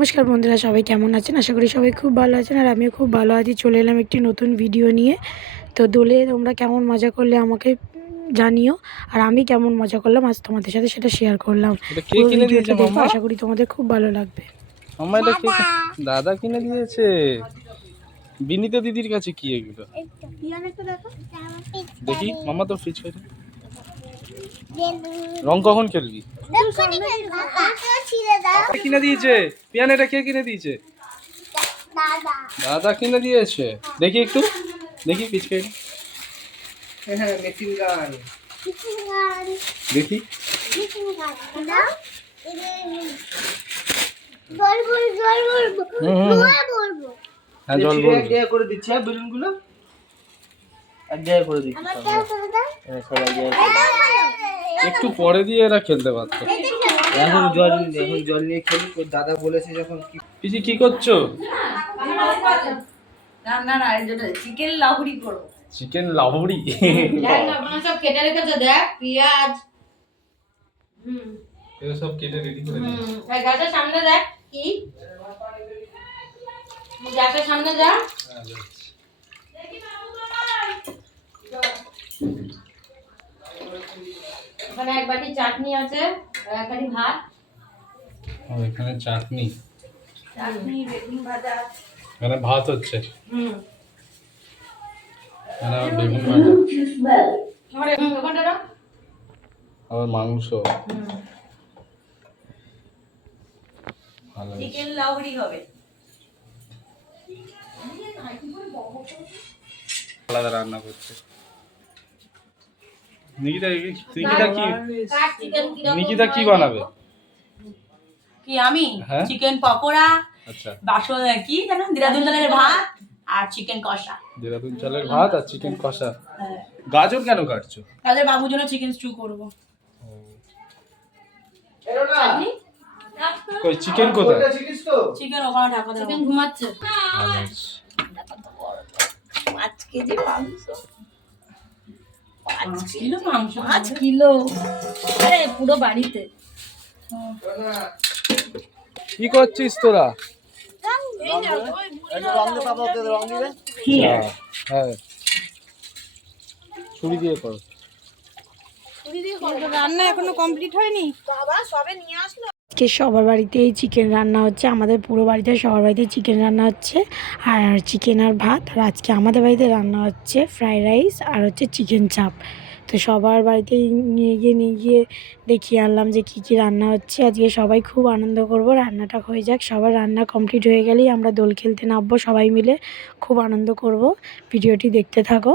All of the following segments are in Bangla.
নমস্কার বন্ধুরা, সবাই কেমন আছেন? আশা করি সবাই খুব ভালো আছেন। আর আমিও খুব ভালো আছি। চলে এলাম একটি নতুন ভিডিও নিয়ে। তো দোলে তোমরা কেমন মজা করলে আমাকে জানিও, আর আমি কেমন মজা করলাম আজ তোমাদের সাথে সেটা শেয়ার করলাম। এটা কে পুরো কিনে দিয়েছে ভিডিওটা দেখো, মাম্মা? আশা করি তোমাদের খুব ভালো লাগবে। মাম্মা এটা কে? দাদা কিনে দিয়েছে। বিনীতা দিদির কাছে কি এগুলো? দেখি মাম্মা তোর ফ্রিজ কই? রং কখন খেলবি? কিনে দিয়েছে পিয়ানো। এটা কে কিনে দিয়েছে? দাদা কিনে দিয়েছে। দেখি একটু, দেখি পিচকাই। হ্যাঁ মেশিন গান দেখি। হ্যাঁ জল বল। এক জায়গা করে দিচ্ছি। হ্যাঁ বেলুনগুলো এক জায়গা করে দিচ্ছি। একটু পরে দিয়ে এরা খেলতে পারতো। এখন জল নিয়ে খেলি। তোর দাদা বলেছে যখন। পিসি কি করছো? না চিকেন লাহুরি করব। চিকেন লাহুরি? দেখ না আপনারা সব কেটে রেখেছে, দেখ পেঁয়াজ। এগুলো সব কেটে রেডি করে দিয়েছি। এই গ্যাসের সামনে দেখ কি? গ্যাসের সামনে যা। হ্যাঁ যাচ্ছি। ওখানে এক বাটি চাটনি আছে আর এক বাটি ভাত। ও এখানে চাটনি বেগুন ভাজা। এখানে ভাত হচ্ছে। এখানে আবার বেগুন ভাজা। ওখানটা রাখ। আবার মাংস। ভালো চিকেন লাহুরি হবে। আলাদা রান্না করছে। নিকিতা কি বানাবে? কি আমি? হ্যাঁ? চিকেন পকোড়া। আচ্ছা। বাসন কি জানো, দেরাদুন চালের ভাত আর চিকেন কষা। দেরাদুন চালের ভাত আর চিকেন কষা। গাজর কেন কাটছো? তাদের বাবুর জন্য চিকেন স্টু করব। চাটনি? কই চিকেন কোথায়? চিকেন ওখানে ঢাকা দাও। চিকেন ঘুমাচ্ছে। 5 কেজি মাংস। 5 কিলো মাংস। 5 কিলো। আরে পুরো বাড়িতে। কি করছিস তোরা? হ্যাঁ ছুরি দিয়ে কর। রান্না এখনো কমপ্লিট হয়নি। বাবা সবে নিয়ে আসলো। আজকে সবার বাড়িতেই চিকেন রান্না হচ্ছে। আমাদের পুরো বাড়িতে সবার বাড়িতে চিকেন রান্না হচ্ছে, আর চিকেন আর ভাত। আর আজকে আমাদের বাড়িতে রান্না হচ্ছে ফ্রাইড রাইস আর হচ্ছে চিকেন চাপ। তো সবার বাড়িতেই নিয়ে গিয়ে দেখিয়ে আনলাম যে কী কী রান্না হচ্ছে। আজকে সবাই খুব আনন্দ করব। রান্নাটা হয়ে যাক, সবার রান্না কমপ্লিট হয়ে গেলেই আমরা দোল খেলতে নামবো সবাই মিলে। খুব আনন্দ করব। ভিডিওটি দেখতে থাকো।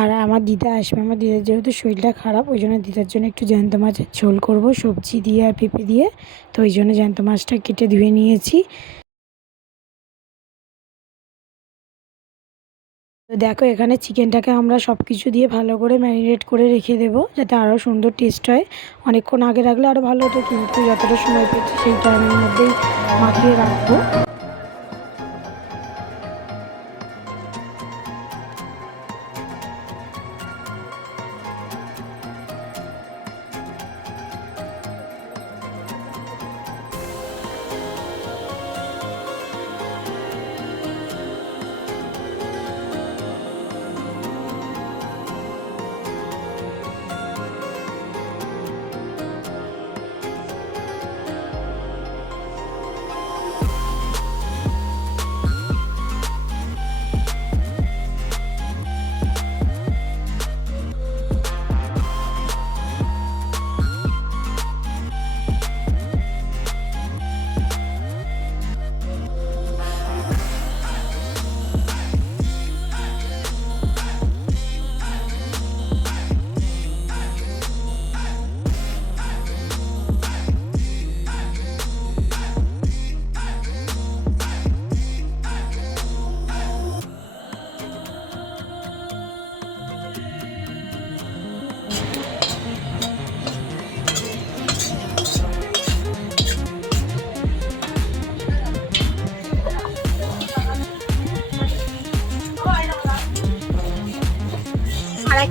আর আমার দিদা আসবে। আমার দিদার যেহেতু শরীরটা খারাপ, ওই জন্য দিদার জন্য একটু জ্যান্ত মাছের ঝোল করব সবজি দিয়ে আর পেঁপে দিয়ে। তো ওই জন্য জ্যান্ত মাছটা কেটে ধুয়ে নিয়েছি। তো দেখো, এখানে চিকেনটাকে আমরা সব কিছু দিয়ে ভালো করে ম্যারিনেট করে রেখে দেবো, যাতে আরও সুন্দর টেস্ট হয়। অনেকক্ষণ আগে রাখলে আরও ভালো হতো, কিন্তু যতটা সময় পেয়েছি সেই টাইমের মধ্যেই মাখিয়ে রাখবো।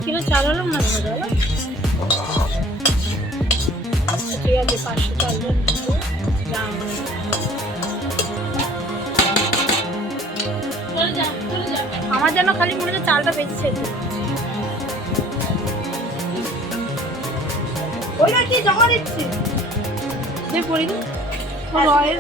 কিলো চাল হলো না দাদা? ঠিক আছে, 500 চাল যেন খালি মনে হচ্ছে চালটা বেশি সেদ্ধ। ওইটা কি জমা দিচ্ছি যে পড়ি না রয়েল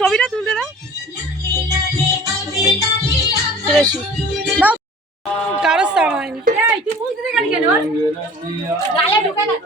ছবিটা তুলতে দাও কারো স্থান হয়নি। তুই বুঝতে গেলি কেন গালে ঢুকে না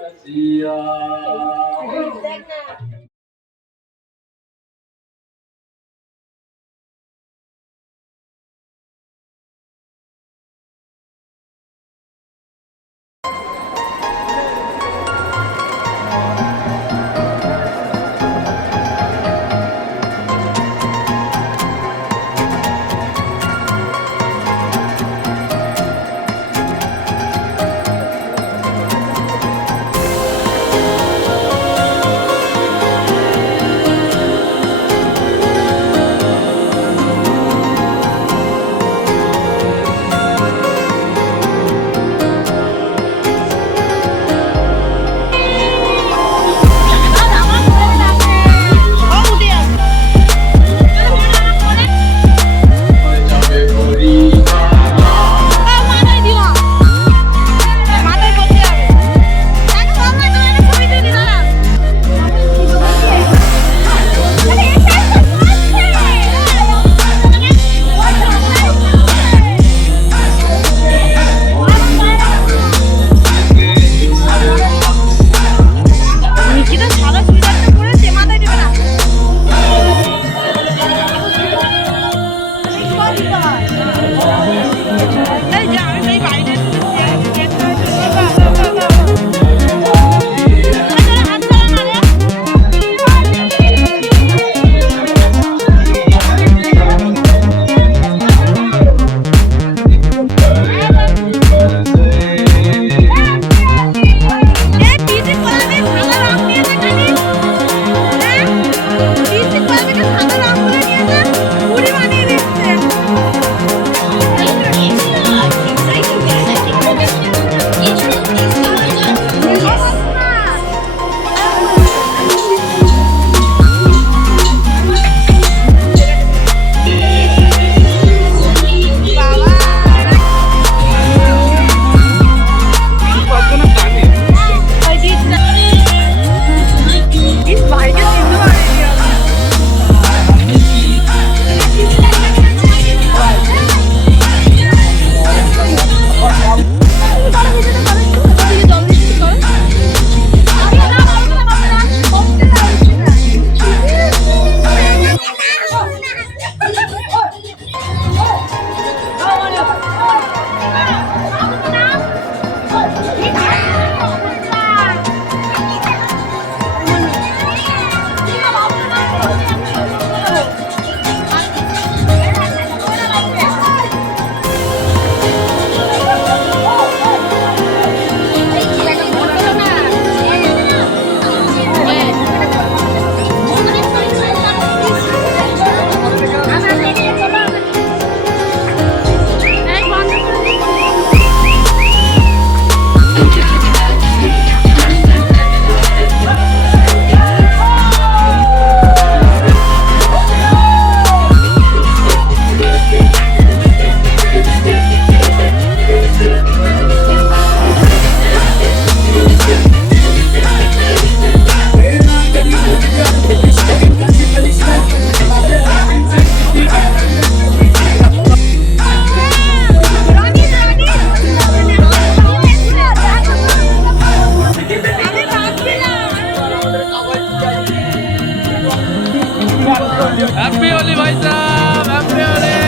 हैप्पी होली भाई साहब, हैप्पी होली।